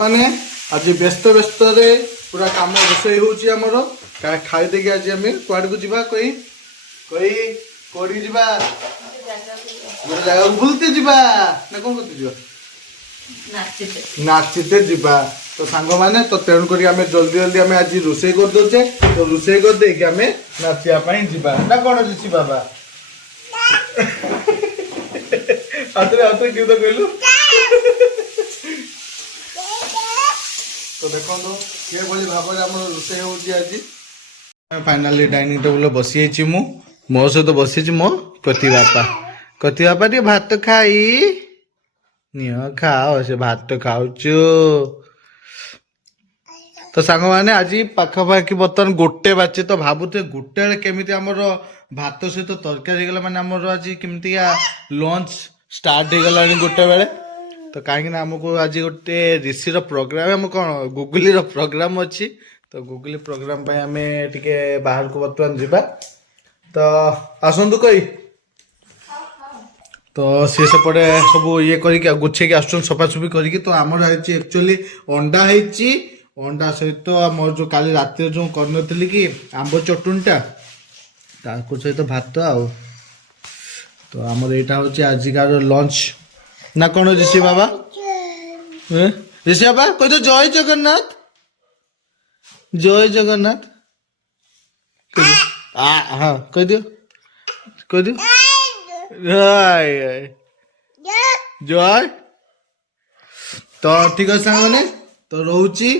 माने आज व्यस्त व्यस्त रे पूरा काम रोषे होची हमरो खाई देके आज हम कुआड को जीवा कोई कोई कोडी जीवा गोटे जगह बुलते जीवा ना कोन करते जीवा नाचते जीवा तो सांग माने तो तेणु करी हमें जल्दी जल्दी हमें आज रोषे कर दोचे तो रोषे कर दे कि हमें नाचिया पई जीवा ना कोन जीसी बाबा आतरे क्यों तो कहलु तो देखो ये भाई भाव में आम रोषे होजी फाइनाली डाइनिंग टेबुल बसी मो सहित बसी मो कति बापा टे भात खाई निह खाओ से भात खाऊचु तो सांग मैंने आज पाखापाखि बर्तमान गोटे बाचे तो भावुथे गोटे केमी आमर भात सहित तरकारी गला माने आमर आज केमती लंच स्टार्ट हो गला गोटे बेले तो कहीं आमको आज गोटे ऋषि प्रोग्राम आम कौन गुगली प्रोग्राम अच्छी तो गुगली प्रोग्राम आम टे बाहर को बर्तमान जावा तो आसतु कई तो सी सेपटे सब ये कर गुछे आस सफासफी करके तो आमर एक्चुअली अंडा है अंडा सहित मोर जो काली रात जो कर कि आंब चटुनटा सहित भात आउ तो आमर यहाँ हूँ आजिकार लंच ना कौन ऋषि बाबा ऋषि बाबा कह दो जय जगन्नाथ जय जगन्नाथ हाँ कह दियो जय तो ठीक है सांग मैंने तो रोची